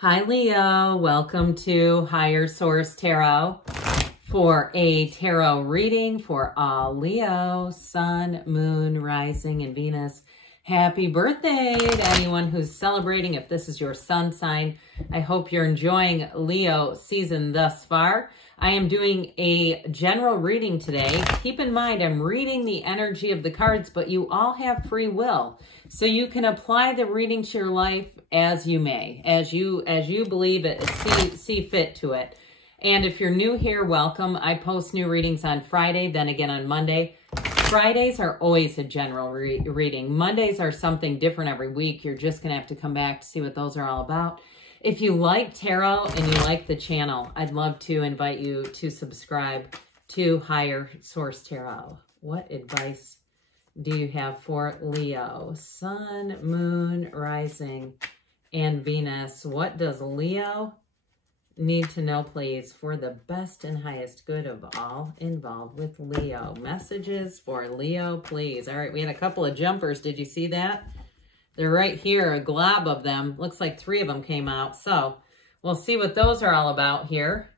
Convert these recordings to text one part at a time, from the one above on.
Hi Leo, welcome to Higher Source Tarot for a tarot reading for all Leo, Sun, Moon, Rising, and Venus. Happy birthday to anyone who's celebrating. If this is your sun sign, I hope you're enjoying Leo season thus far. I am doing a general reading today. Keep in mind, I'm reading the energy of the cards, but you all have free will. So you can apply the reading to your life as you may, as you believe it, see fit to it. And if you're new here, welcome. I post new readings on Friday, then again on Monday. Fridays are always a general reading. Mondays are something different every week. You're just going to have to come back to see what those are all about. If you like tarot and you like the channel, I'd love to invite you to subscribe to Higher Source Tarot. What advice do you have for Leo? Sun, Moon, Rising, and Venus. What does Leo need to know, please, for the best and highest good of all involved with Leo? Messages for Leo, please. All right, we had a couple of jumpers. Did you see that? They're right here, a glob of them. Looks like 3 of them came out. So we'll see what those are all about here.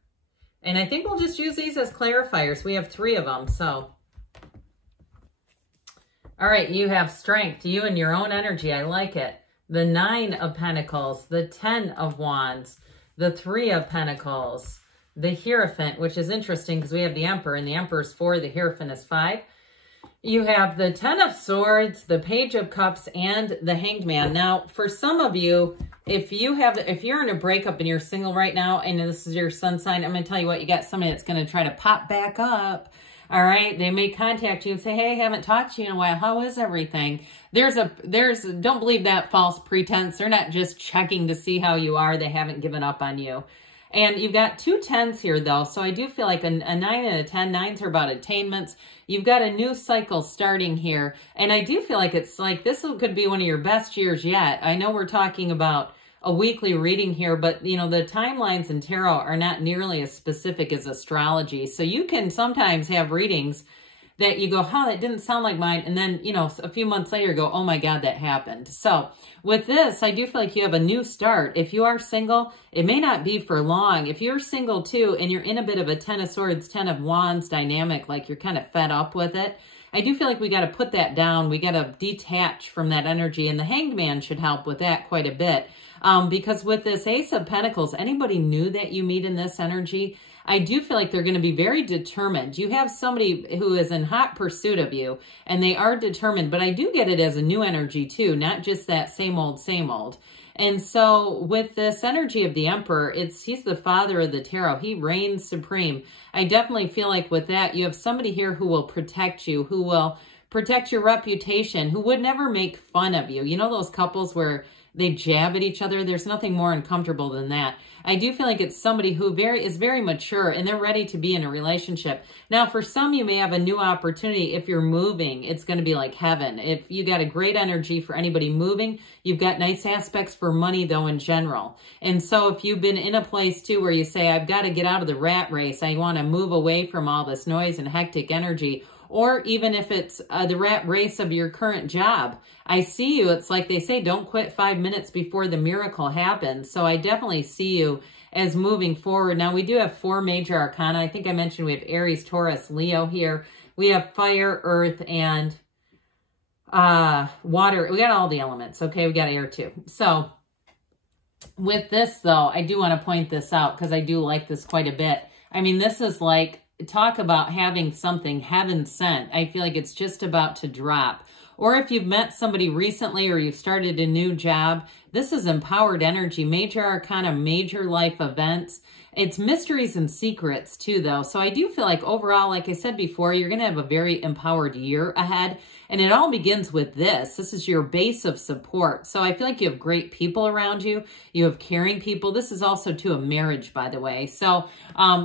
And I think we'll just use these as clarifiers. We have 3 of them, so. All right, you have strength. You and your own energy. I like it. The 9 of Pentacles, the 10 of Wands, the 3 of Pentacles, the Hierophant, which is interesting because we have the Emperor, and the Emperor is 4, the Hierophant is 5. You have the 10 of Swords, the Page of Cups, and the Hanged Man. Now, for some of you, if you're in a breakup and you're single right now, and this is your sun sign, I'm going to tell you what, you got somebody that's going to try to pop back up. All right, they may contact you and say, hey, I haven't talked to you in a while. How is everything? Don't believe that false pretense. They're not just checking to see how you are. They haven't given up on you. And you've got 2 10s here, though. So I do feel like a 9 and a 10. 9s are about attainments. You've got a new cycle starting here. And I do feel like it's like this could be one of your best years yet. I know we're talking about a weekly reading here, but you know, the timelines in tarot are not nearly as specific as astrology. So you can sometimes have readings that you go, huh, that didn't sound like mine. And then, you know, a few months later go, oh my God, that happened. So with this, I do feel like you have a new start. If you are single, it may not be for long. If you're single too, and you're in a bit of a 10 of Swords, 10 of Wands dynamic, like you're kind of fed up with it, I do feel like we got to put that down. We got to detach from that energy, and the Hanged Man should help with that quite a bit. Because with this Ace of Pentacles, anybody new that you meet in this energy, I do feel like they're going to be very determined. You have somebody who is in hot pursuit of you, and they are determined, but I do get it as a new energy too, not just that same old, same old. And so with this energy of the Emperor, he's the father of the tarot. He reigns supreme. I definitely feel like with that, you have somebody here who will protect you, who will protect your reputation, who would never make fun of you. You know those couples where they jab at each other? There's nothing more uncomfortable than that. I do feel like it's somebody who is very mature, and they're ready to be in a relationship. Now, for some, you may have a new opportunity. If you're moving, it's going to be like heaven. If you got a great energy for anybody moving, you've got nice aspects for money, though, in general. And so if you've been in a place, too, where you say, I've got to get out of the rat race, I want to move away from all this noise and hectic energy, or even if it's the rat race of your current job, I see you. It's like they say, don't quit 5 minutes before the miracle happens. So I definitely see you as moving forward. Now, we do have 4 major arcana. I think I mentioned we have Aries, Taurus, Leo here. We have fire, earth, and water. We got all the elements, okay? We got air too. So with this, though, I do want to point this out because I do like this quite a bit. I mean, this is like, talk about having something heaven sent. I feel like it's just about to drop. Or if you've met somebody recently or you've started a new job, this is empowered energy, major arcana, major life events. It's mysteries and secrets too, though. So I do feel like overall, like I said before, you're going to have a very empowered year ahead. And it all begins with this. This is your base of support. So I feel like you have great people around you. You have caring people. This is also to a marriage, by the way. So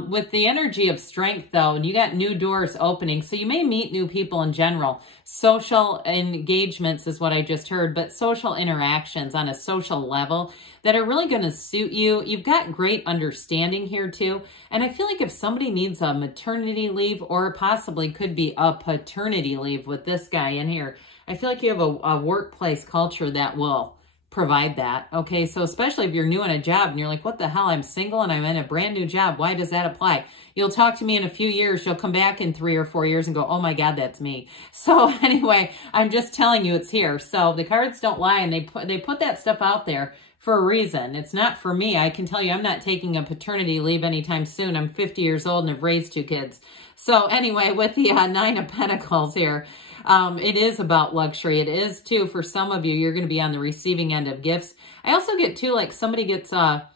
with the energy of strength, though, and you got new doors opening. So you may meet new people in general. Social engagements is what I just heard, but social interactions on a social level that are really going to suit you. You've got great understanding here too. And I feel like if somebody needs a maternity leave or possibly could be a paternity leave with this guy in here, I feel like you have a workplace culture that will provide that. Okay, so especially if you're new in a job and you're like, what the hell, I'm single and I'm in a brand new job. Why does that apply? You'll talk to me in a few years. You'll come back in 3 or 4 years and go, oh my God, that's me. So anyway, I'm just telling you it's here. So the cards don't lie, and they put that stuff out there for a reason. It's not for me. I can tell you I'm not taking a paternity leave anytime soon. I'm 50 years old and have raised 2 kids. So anyway, with the 9 of Pentacles here, it is about luxury. It is too, for some of you, you're going to be on the receiving end of gifts. I also get too, like somebody gets a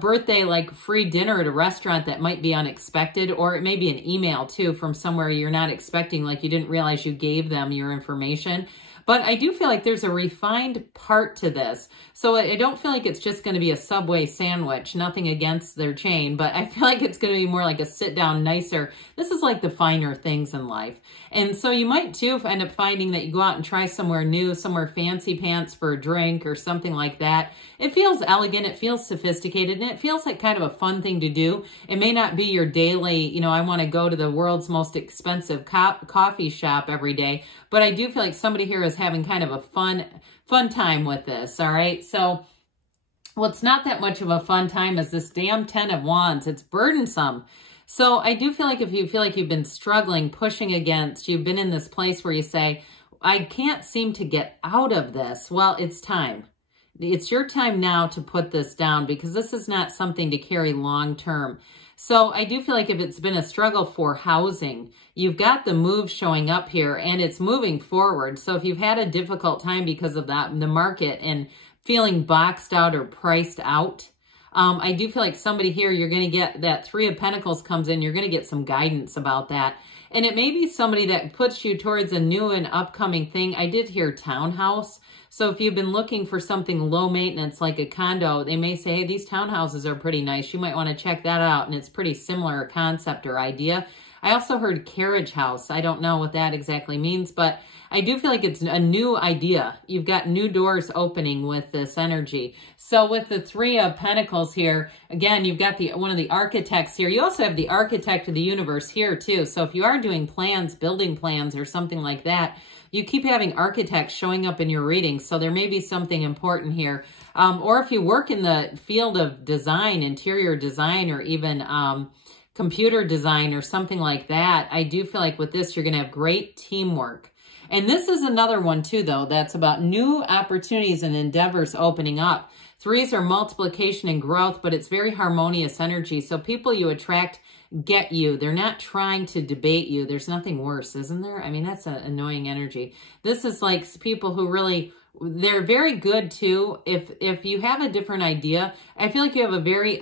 birthday, like free dinner at a restaurant that might be unexpected, or it may be an email too from somewhere you're not expecting, like you didn't realize you gave them your information. But I do feel like there's a refined part to this. So I don't feel like it's just going to be a Subway sandwich. Nothing against their chain, but I feel like it's going to be more like a sit down, nicer. This is like the finer things in life. And so you might too end up finding that you go out and try somewhere new, somewhere fancy pants for a drink or something like that. It feels elegant, it feels sophisticated, and it feels like kind of a fun thing to do. It may not be your daily, you know, I want to go to the world's most expensive coffee shop every day, but I do feel like somebody here is having kind of a fun time with this, all right? So what's not that much of a fun time is this damn 10 of Wands. It's burdensome. So I do feel like if you feel like you've been struggling, pushing against, you've been in this place where you say, I can't seem to get out of this. Well, it's time. It's your time now to put this down, because this is not something to carry long term. So I do feel like if it's been a struggle for housing, you've got the move showing up here and it's moving forward. So if you've had a difficult time because of that, the market, and feeling boxed out or priced out, I do feel like somebody here, you're going to get that 3 of Pentacles comes in, you're going to get some guidance about that. And it may be somebody that puts you towards a new and upcoming thing. I did hear townhouse. So if you've been looking for something low maintenance like a condo, they may say, hey, these townhouses are pretty nice. You might want to check that out. And it's pretty similar concept or idea. I also heard carriage house. I don't know what that exactly means, but I do feel like it's a new idea. You've got new doors opening with this energy. So with the 3 of Pentacles here, again, you've got one of the architects here. You also have the architect of the universe here too. So if you are doing plans, building plans or something like that, you keep having architects showing up in your readings. So there may be something important here. Or if you work in the field of design, interior design, or even computer design or something like that, I do feel like with this, you're going to have great teamwork. And this is another one too, though, that's about new opportunities and endeavors opening up. 3s are multiplication and growth, but it's very harmonious energy. So people you attract get you. They're not trying to debate you. There's nothing worse, isn't there? I mean, that's an annoying energy. This is like people who really, they're very good too. If you have a different idea, I feel like you have a very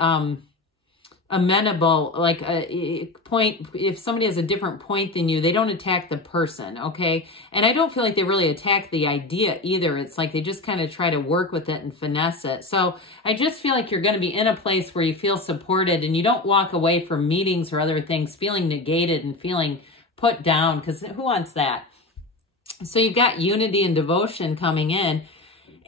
amenable, like a point. If somebody has a different point than you, they don't attack the person, okay? And I don't feel like they really attack the idea either. It's like they just kind of try to work with it and finesse it. So I just feel like you're going to be in a place where you feel supported and you don't walk away from meetings or other things feeling negated and feeling put down, because who wants that? So you've got unity and devotion coming in.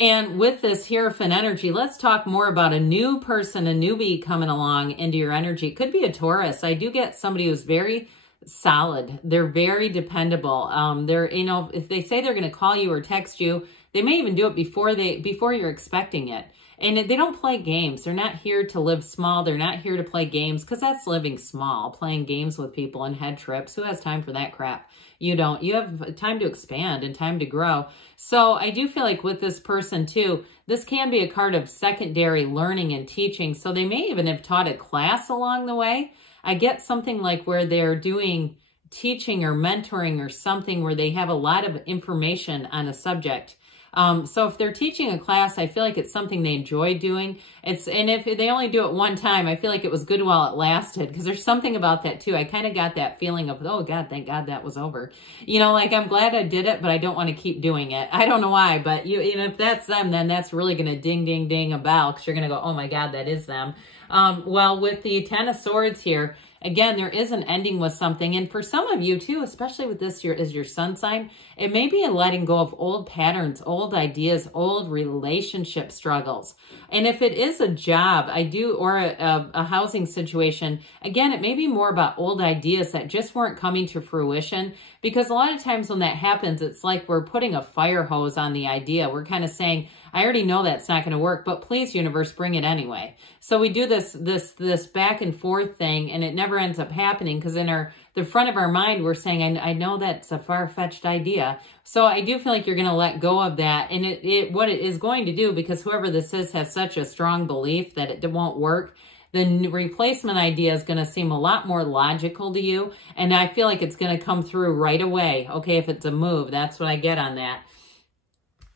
And with this Hierophant energy, let's talk more about a new person, a newbie coming along into your energy. It could be a Taurus. I do get somebody who's very solid. They're very dependable. They're, you know, if they say they're going to call you or text you, they may even do it before you're expecting it. And they don't play games. They're not here to live small. They're not here to play games, because that's living small, playing games with people and head trips. Who has time for that crap? You don't. You have time to expand and time to grow. So I do feel like with this person too, this can be a card of secondary learning and teaching. So they may even have taught a class along the way. I get something like where they're doing teaching or mentoring or something where they have a lot of information on a subject. So if they're teaching a class, I feel like it's something they enjoy doing. And if they only do it one time, I feel like it was good while it lasted, because there's something about that too. I kind of got that feeling of, oh God, thank God that was over. You know, like I'm glad I did it, but I don't want to keep doing it. I don't know why, but you know, if that's them, then that's really going to ding, ding, ding a bell, because you're going to go, oh my God, that is them. Well, with the 10 of Swords here, again, there is an ending with something. And for some of you too, especially with this as your sun sign, it may be a letting go of old patterns, old ideas, old relationship struggles. And if it is a job, or a housing situation, again, it may be more about old ideas that just weren't coming to fruition. Because a lot of times when that happens, it's like we're putting a fire hose on the idea. We're kind of saying, I already know that's not going to work, but please, universe, bring it anyway. So we do this back and forth thing, and it never ends up happening because in the front of our mind, we're saying, I know that's a far-fetched idea. So I do feel like you're going to let go of that. And what it is going to do, because whoever this is has such a strong belief that it won't work, the replacement idea is going to seem a lot more logical to you. And I feel like it's going to come through right away. Okay, if it's a move, that's what I get on that.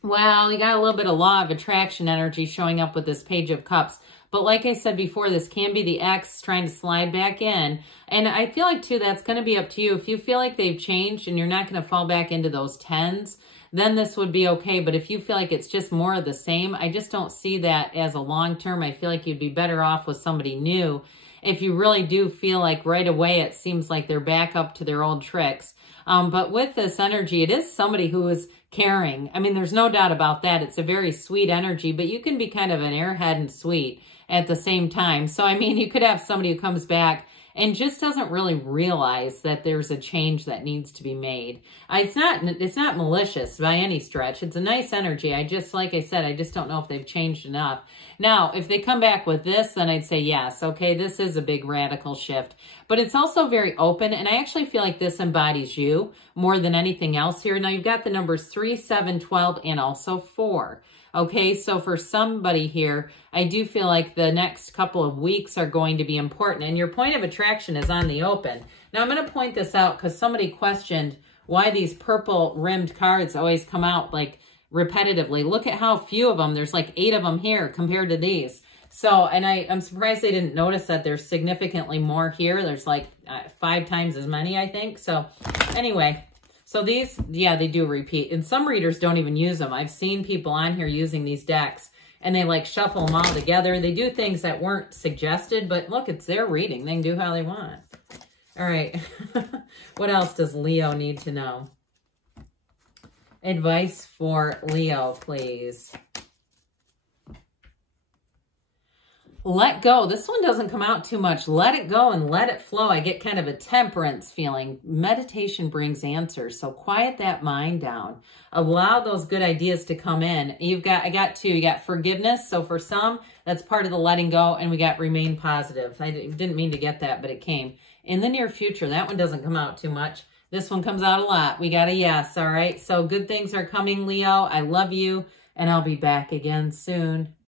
Well, you got a little bit of law of attraction energy showing up with this Page of Cups. But like I said before, this can be the ex trying to slide back in. And I feel like, too, that's going to be up to you. If you feel like they've changed and you're not going to fall back into those 10s, then this would be okay. But if you feel like it's just more of the same, I just don't see that as a long term. I feel like you'd be better off with somebody new if you really do feel like right away it seems like they're back up to their old tricks. But with this energy, it is somebody who is caring. I mean, there's no doubt about that. It's a very sweet energy, but you can be kind of an airhead and sweet at the same time. So, I mean, you could have somebody who comes back and just doesn't really realize that there's a change that needs to be made. It's not malicious by any stretch. It's a nice energy. Like I said, I just don't know if they've changed enough. Now, if they come back with this, then I'd say yes. Okay, this is a big radical shift. But it's also very open, and I actually feel like this embodies you more than anything else here. Now, you've got the numbers 3, 7, 12, and also 4. Okay, so for somebody here, I do feel like the next couple of weeks are going to be important. And your point of attraction is on the open. Now, I'm going to point this out because somebody questioned why these purple rimmed cards always come out like repetitively. Look at how few of them. There's like 8 of them here compared to these. So, and I'm surprised they didn't notice that there's significantly more here. There's like 5 times as many, I think. So, anyway. So these, yeah, they do repeat. And some readers don't even use them. I've seen people on here using these decks, and they like shuffle them all together. They do things that weren't suggested, but look, it's their reading. They can do how they want. All right. What else does Leo need to know? Advice for Leo, please. Let go. This one doesn't come out too much. Let it go and let it flow. I get kind of a temperance feeling. Meditation brings answers. So quiet that mind down. Allow those good ideas to come in. I got 2. You got forgiveness. So for some, that's part of the letting go. And we got remain positive. I didn't mean to get that, but it came. In the near future, that one doesn't come out too much. This one comes out a lot. We got a yes. All right. So good things are coming, Leo. I love you. And I'll be back again soon.